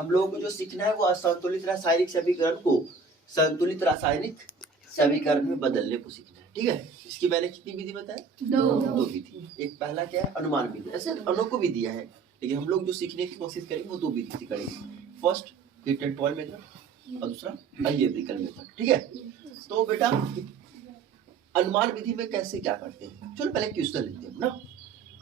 हम लोगों को जो सीखना है वो असंतुलित रासायनिक समीकरण को संतुलित रासायनिक समीकरण में बदलने को सीखना है। ठीक है, इसकी मैंने कितनी विधि बताया? दो विधि। एक पहला क्या है? अनुमान विधि। ऐसे अनों को भी दिया है, लेकिन हम लोग जो सीखने की कोशिश करेंगे वो दो विधि से करेंगे। First heat and toil method और दूसरा अलजेब्रिकल मेथड। ठीक है, तो बेटा अनुमान विधि में कैसे क्या करते हैं, चलो पहले क्वेश्चन लेते हैं ना।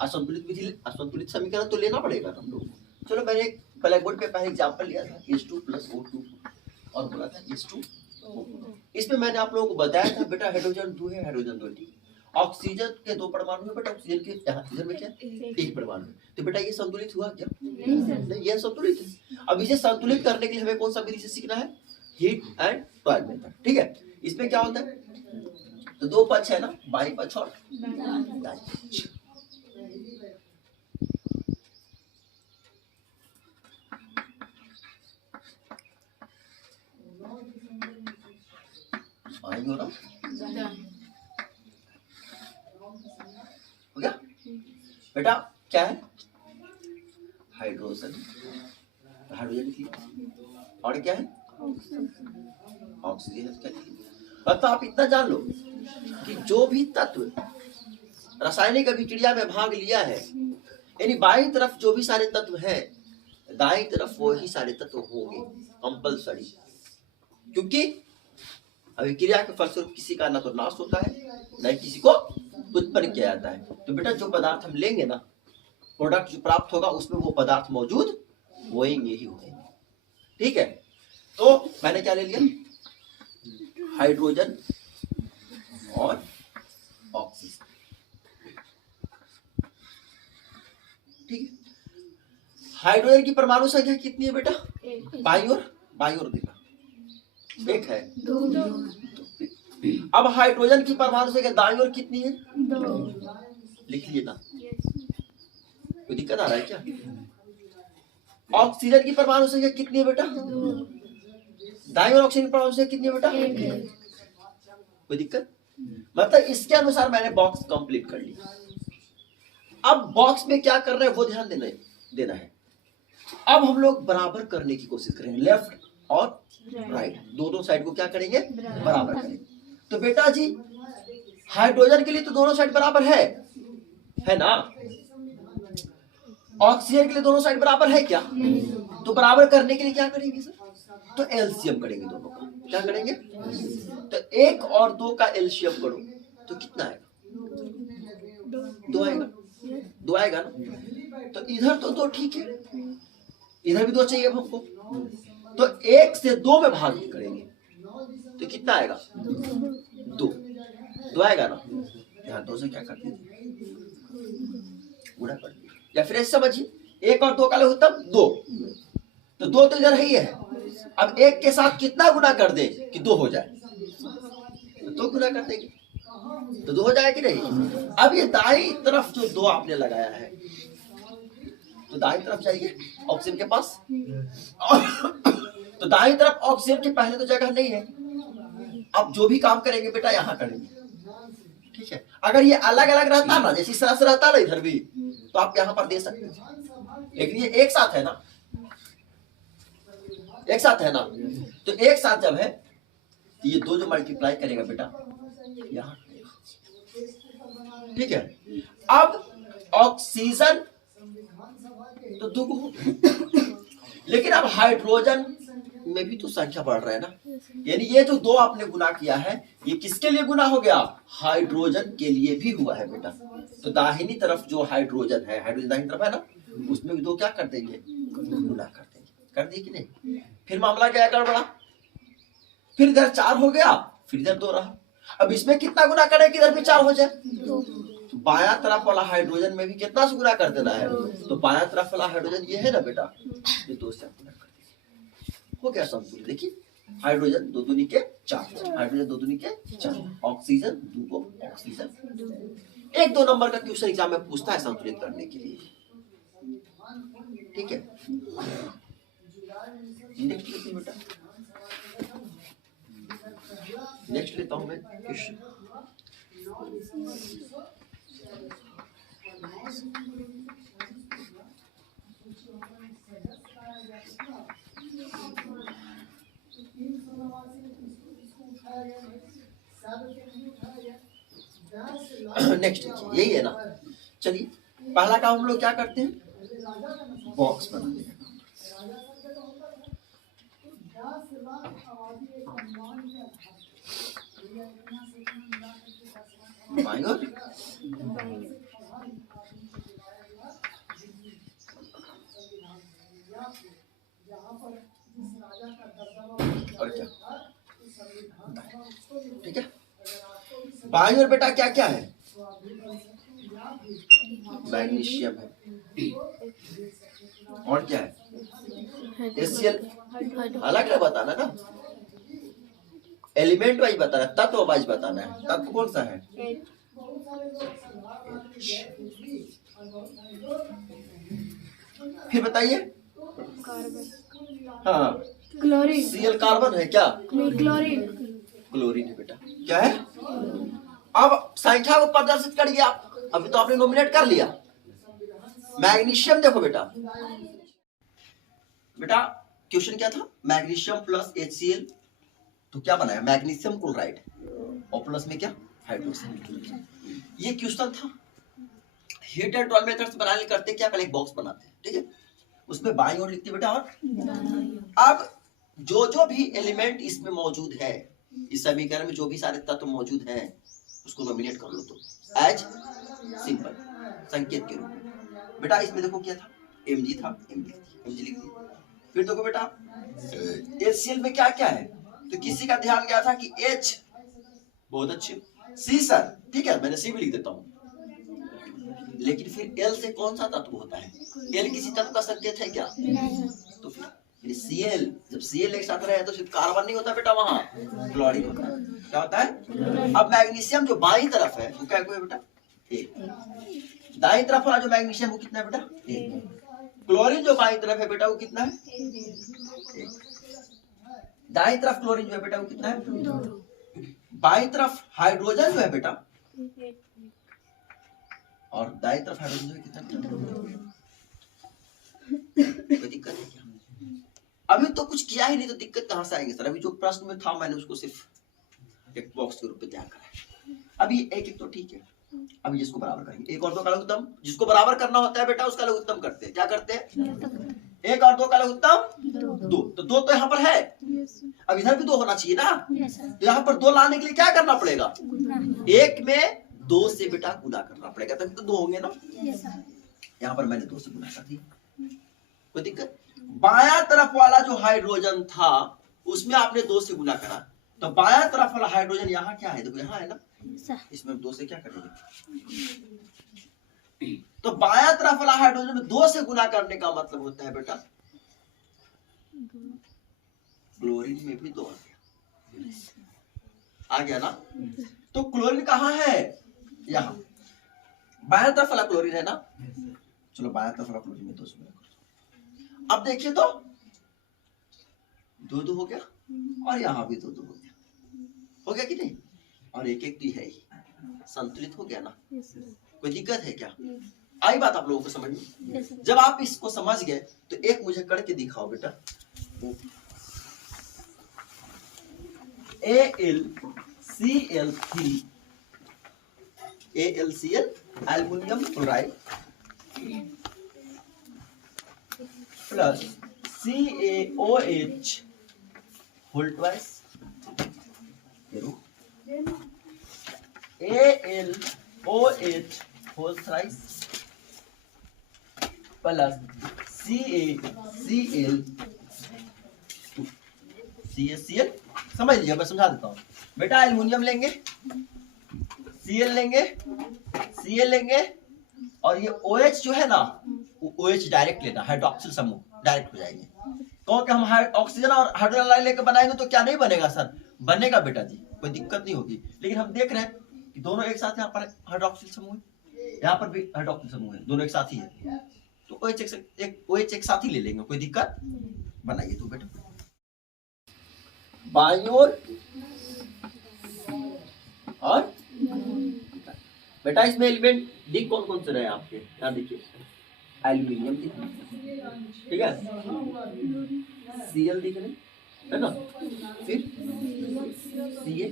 असंतुलित विधि, असंतुलित समीकरण तो लेना पड़ेगा हम लोग को। चलो मैंने एक ब्लैक बोर्ड पे पहले एग्जांपल लिया था H2 + O2 और बोला था H2। इसमें मैंने आप लोगों को बताया था बेटा हाइड्रोजन 2 है, हाइड्रोजन 2 ठीक, ऑक्सीजन के 2 परमाणु है बेटा, ऑक्सीजन के यहाँ इधर में क्या एक परमाणु है। तो बेटा ये संतुलित हुआ क्या? नहीं, ये संतुलित है। अब इसे संतुलित करने के लिए हमें कौन सा विधि से सीखना है? Heat and toil method. ठीक है, इसमें क्या होता है? तो दो पक्ष है ना, बाई पक्ष और दाईं पक्ष। बाई हो रहा हो गया बेटा, क्या है? हाइड्रोजन, हाइड्रोजन की, और क्या है? ऑक्सीजन। तो आप इतना जान लो कि जो भी तत्व रासायनिक अभिक्रिया में भाग लिया है, यानी बाईं तरफ जो भी सारे तत्व हैं, दाईं तरफ वो ही सारे तत्व होंगे कंपल्सरी, क्योंकि अभिक्रिया के फलस्वरूप किसी का ना तो नाश होता है न किसी को उत्पन्न किया जाता है। तो बेटा जो पदार्थ हम लेंगे ना, प्रोडक्ट जो प्राप्त होगा उसमें वो पदार्थ मौजूद होंगे ही होंगे। ठीक है, तो मैंने क्या ले लिया? हाइड्रोजन और ऑक्सीजन। ठीक है, हाइड्रोजन की परमाणु संख्या कितनी है बेटा? बाईं ओर देखा एक है, दो। अब हाइड्रोजन की परमाणु संख्या दाईं ओर कितनी है? लिख लिए ना, कोई दिक्कत आ रहा है क्या? ऑक्सीजन की परमाणु संख्या कितनी है बेटा? दाईं ओर ऑक्सीजन की परमाणु संख्या कितनी है बेटा? कोई दिक्कत? मतलब इसके अनुसार मैंने बॉक्स कंप्लीट कर लिया। अब बॉक्स में क्या कर रहे हैं वो ध्यान देना है। अब हम लोग बराबर करने की कोशिश करेंगे, लेफ्ट और राइट दोनों साइड को क्या करेंगे? बराबर करेंगे। तो बेटा जी हाइड्रोजन के लिए तो दोनों साइड बराबर है ना? ऑक्सीजन के लिए दोनों साइड बराबर है क्या? तो बराबर करने के लिए क्या करेंगे सर? तो एलसीएम करेंगे दोनों का। क्या करेंगे? तो 1 और 2 का एलसीएम करो तो कितना आएगा? 2 आएगा। 2 आएगा ना? तो इधर तो 2 ठीक है, इधर भी 2 चाहिए हमको, तो 1 से 2 में भाग करेंगे तो कितना आएगा? 2 आएगा ना? यहाँ 2 से क्या करते हैं? गुणा कर दिया। या फिर ऐसे समझिए 1 और 2 का लघुत्तम तब 2, तो 2 तो इधर ही है। अब 1 के साथ कितना गुना कर दे कि 2 हो जाए? तो 2 गुना कर देंगे तो 2 हो जाए कि नहीं? अब ये दाईं तरफ जो 2 आपने लगाया है, तो दाईं तरफ जाइए ऑक्सीजन के पास। तो दाईं तरफ ऑक्सीजन की पहले तो जगह नहीं है। अब जो भी काम करेंगे बेटा यहाँ करेंगे। ठीक है, अगर ये अलग अलग रहता ना, जैसे इस तरह से रहता ना इधर भी, तो आप यहाँ पर दे सकते हैं, लेकिन ये एक साथ है ना, एक साथ है ना, तो एक साथ जब है तो ये 2 जो मल्टीप्लाई करेगा बेटा यहाँ। ठीक है, अब ऑक्सीजन तो 2 को, लेकिन अब हाइड्रोजन में भी तो संख्या बढ़ रहा है ना, यानी ये जो 2 आपने गुना किया है ये किसके लिए गुना हो गया? हाइड्रोजन के लिए भी हुआ है बेटा। तो दाहिनी तरफ जो हाइड्रोजन है, हाइड्रोजन दाहिनी तरफ है ना, उसमें भी 2 क्या कर देंगे? गुना कर देंगे। कर दिए कि नहीं? फिर मामला क्या गड़बड़ा? फिर इधर 4 हो गया, फिर इधर 2 रहा। अब इसमें कितना गुना करें कि इधर भी 4 हो जाए? तो बायां तरफ वाला हाइड्रोजन में भी कितना से गुना कर देना है? तो बायां तरफ वाला हाइड्रोजन ये है ना बेटा, ये 2 से गुना कर दीजिए, हो गया संतुलित। देखिए हाइड्रोजन 2 दूनी के 4, हाइड्रोजन 2 दूनी के 4, ऑक्सीजन 2 ऑक्सीजन। 1-2 नंबर का क्वेश्चन एग्जाम में पूछता है संतुलित करने के लिए। ठीक है, नेक्स्ट लेते हैं बेटा, नेक्स्ट लेता हूं मैं क्वेश्चन। नेक्स्ट यही है ना। चलिए पहला काम हम लोग क्या करते हैं, बॉक्स बनाते हैं। बाईं ओर और क्या, ठीक है। बाईं ओर बेटा क्या क्या है, मैग्नीशियम है, और क्या है, HCl। अलग है बताना ना, एलिमेंट वाइज बताना, तत्व वाइज बताना है। तत्व कौन सा है, फिर बताइए। हाँ क्लोरीन। Cl कार्बन है क्या, क्लोरीन। क्लोरीन है बेटा, क्या है। अब संख्या को प्रदर्शित करिए आप, अभी तो आपने नॉमिनेट कर लिया। मैग्नीशियम देखो बेटा, बेटा क्वेश्चन क्या था, मैग्नीशियम प्लस HCl, तो क्या बनाया, मैग्नीशियम क्लोराइड, और प्लस में क्या, हाइड्रोक्साइड। ये क्वेश्चन था। हीट एंड ड्रॉल मेथड से बनाने करते क्या, पहले एक बॉक्स बनाते हैं, ठीक है, उसमें बाईं ओर लिखते बेटा, और अब जो जो भी एलिमेंट इसमें मौजूद है, इस समीकरण में जो भी सारे तत्व मौजूद हैं, उसको नॉमिनेट कर लो, तो एज सिंपल संकेत के रूप में। बेटा इसमें देखो क्या था, Mg था, Mg लिख दिया। फिर देखो बेटा HCl में क्या क्या है, तो किसी का ध्यान गया था कि H, बहुत अच्छे, C सर, ठीक है, मैंने C भी लिख देता हूँ। लेकिन फिर L से कौन सा तत्व होता है, L किसी तत्व का संकेत है क्या, तो फिर Cl, जब Cl एक साथ रहे तो सिर्फ कार्बन नहीं होता बेटा, वहां क्लोरीन होता है। क्या होता है, अब मैग्नीशियम जो बाईं तरफ है वो क्या है बेटा, एक। दाईं तरफ वाला जो मैग्नीशियम वो कितना है बेटा, एक। क्लोरीन जो बाईं तरफ है बेटा वो कितना है, एक। दाईं तरफ क्लोरीन जो है बेटा वो कितना है, बाईं तरफ हाइड्रोजन जो है बेटा, और दाईं तरफ हाइड्रोजन जो है कितना, कोई दिक्कत है क्या, अभी तो कुछ किया ही नहीं तो दिक्कत कहां से आएगी सर, अभी जो प्रश्न में था मैंने उसको सिर्फ एक बॉक्स के रूप में तैयार करा है। अभी एक एक तो ठीक है, अभी इसको बराबर करेंगे, एक और दो का लघुत्तम, जिसको बराबर करना होता है बेटा उसका लघुत्तम करते हैं, क्या करते हैं, एक और दो का लघुत्तम दो, तो दो तो यहाँ पर है, अब इधर भी दो होना चाहिए ना, तो यहाँ पर दो लाने के लिए क्या करना पड़ेगा, एक में दो से बेटा गुना करना पड़ेगा, तभी तो दो होंगे ना। यहाँ पर मैंने दो से गुना कर दिया, कोई दिक्कत। बायां तरफ वाला जो हाइड्रोजन था उसमें आपने दो से गुना करा, तो बायां तरफ वाला हाइड्रोजन यहाँ क्या है, देखो यहाँ है ना, इसमें दो से क्या करेंगे, तो बायां तरफ वाला हाइड्रोजन में दो से गुना करने का मतलब होता है बेटा, क्लोरीन में भी दो आ गया ना। तो क्लोरीन कहाँ है, यहाँ बायां तरफ वाला क्लोरीन है ना, चलो बायां तरफ वाला क्लोरीन में दो से, अब देखिए तो दो दो हो गया, और यहाँ भी दो दो हो गया कि नहीं, और एक एक भी है ही, संतुलित हो गया ना, कोई दिक्कत है क्या, आई बात आप लोगों को समझ में। जब आप इसको समझ गए तो एक मुझे करके दिखाओ बेटा, AlCl3 AlCl aluminium chloride plus CaOH whole twice, AlOH whole thrice plus CaCl समझ लीजिए, मैं समझा देता हूँ बेटा। एल्युमिनियम लेंगे, Cl लेंगे, Cl लेंगे, और ये OH जो है ना, वो OH डायरेक्ट लेना, हाइड्रोक्सिल समूह डायरेक्ट हो जाएंगे, क्योंकि हम ऑक्सीजन और हाइड्रोजन लेकर बनाएंगे तो क्या नहीं बनेगा सर, बनेगा बेटा जी, कोई दिक्कत नहीं होगी। लेकिन हम देख रहे हैं कि दोनों एक साथ, यहाँ पर हाइड्रोक्सिल समूह है, यहाँ पर भी हाइड्रोक्सिल समूह है, दोनों एक साथ ही है, तो OH एक साथ ही ले लेंगे, कोई दिक्कत। बनाइए तो बेटा, बाईं ओर और बेटा इसमें एलिमेंट दिख कौन कौन से रहे आपके, यहाँ देखिए, एल्यूमिनियम दिख रहा, ठीक है, Cl दिख रहे है ना, फिर Ca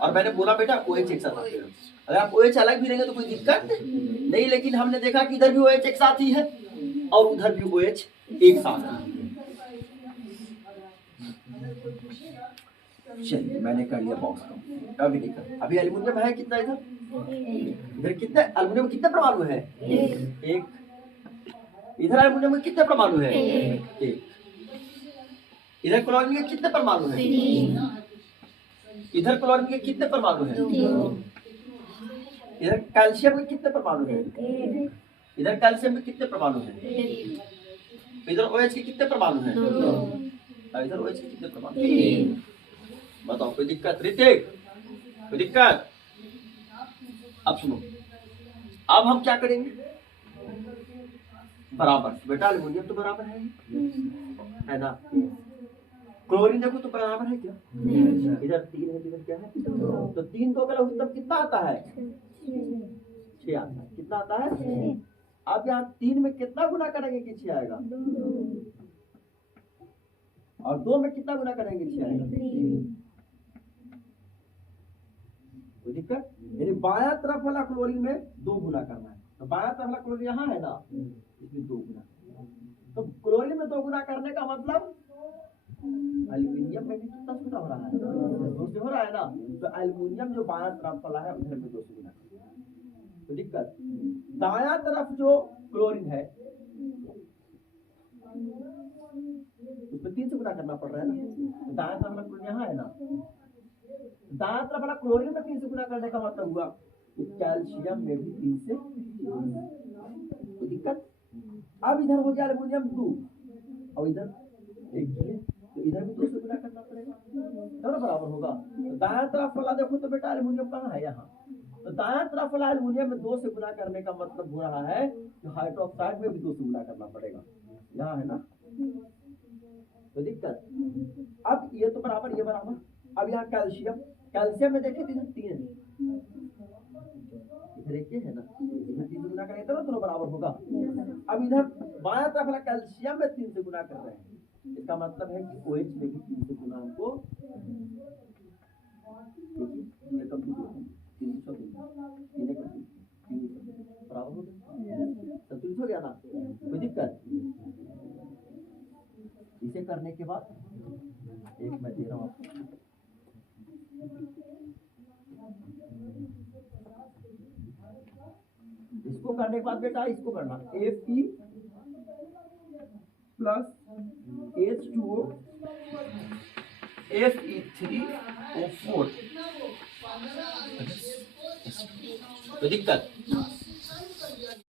और मैंने बोला बेटा OH एक साथ आते हैं। अगर आप OH अलग भी लेंगे तो कोई दिक्कत नहीं, लेकिन हमने देखा कि इधर भी OH एक साथ ही है और उधर भी OH एक साथ ही है। चलिए मैंने कर लिया बॉक्स का, अभी देखा अभी एल्युमिनियम है कितना इधर कितने एल्युमिनियम कितने परमाणु है? एक। इधर एल्युमिनियम में कितने परमाणु है? एक। इधर क्लोरीन के कितने परमाणु है? इधर क्लोरीन के कितने परमाणु है? इधर कैल्शियम के कितने परमाणु है? इधर कैल्शियम के कितने परमाणु है? इधर OH के कितने परमाणु है? इधर OH के कितने परमाणु है? बताओ कोई दिक्कत? ऋतिक कोई दिक्कत? अब सुनो, अब हम क्या करेंगे? बराबर बेटा एल्युमिनियम तो बराबर है ना? क्लोरीन देखो तो बराबर है क्या? इधर 3 है, इधर क्या है? तो 3 2 का लघुत्तम कितना आता है? 6 आता है। कितना आता है? अब यहाँ 3 में कितना गुना करेंगे कि 6 आएगा? और 2 में कितना गुना करेंगे 6 आएगा? कोई दिक्कत? यानी बायां तरफ वाला क्लोरीन में 2 गुना करना है। तो बायां तरफ वाला क्लोरीन यहाँ है ना, इसमें 2 गुना। तो क्लोरीन में 2 गुना करने का मतलब एल्युमिनियम में भी कितना गुना हो रहा है? 2 से हो रहा है ना। तो एल्युमिनियम जो बायां तरफ वाला है उधर में 2 से गुना। तो दिक्कत दायां तरफ जो क्लोरीन है उसमें 3 से गुना करना पड़ रहा है ना। दायां तरफ वाला क्लोरीन यहाँ है ना, दायां तरफ वाला क्लोरीन में 3 से गुना करने का मतलब हुआ कैल्शियम में भी 3 से। तो दिक्कत अब इधर हो गया एल्युमिनियम 2 और इधर 1 है, तो इधर भी 2 से गुना करना पड़ेगा तब ना बराबर होगा। तो दायां तरफ वाला देखो तो बेटा एल्युमिनियम कहाँ है? यहाँ। तो दायां तरफ वाला एल्युमिनियम में 2 से गुना करने का मतलब हो रहा है कि हाइड्रोक्साइड में भी 2 से गुना करना पड़ेगा। यहाँ है ना। तो दिक्कत अब ये तो बराबर, ये बराबर। अब यहाँ कैल्शियम, कैल्शियम में देखिए इधर 3 है, इधर 1 है ना, इधर 3 से गुना करेंगे तब दोनों बराबर होगा। अब इधर बायां तरफ वाला कैल्शियम में 3 से गुना कर रहे हैं, इसका मतलब है कि OH में भी 3 से गुना हमको बराबर हो गया, संतुलित हो गया ना। कोई दिक्कत? इसे करने के बाद एक मैं दे रहा हूँ आपको, इसको करने के बाद बेटा इसको करना Fe प्लस H2O Fe3O4। तो दिक्कत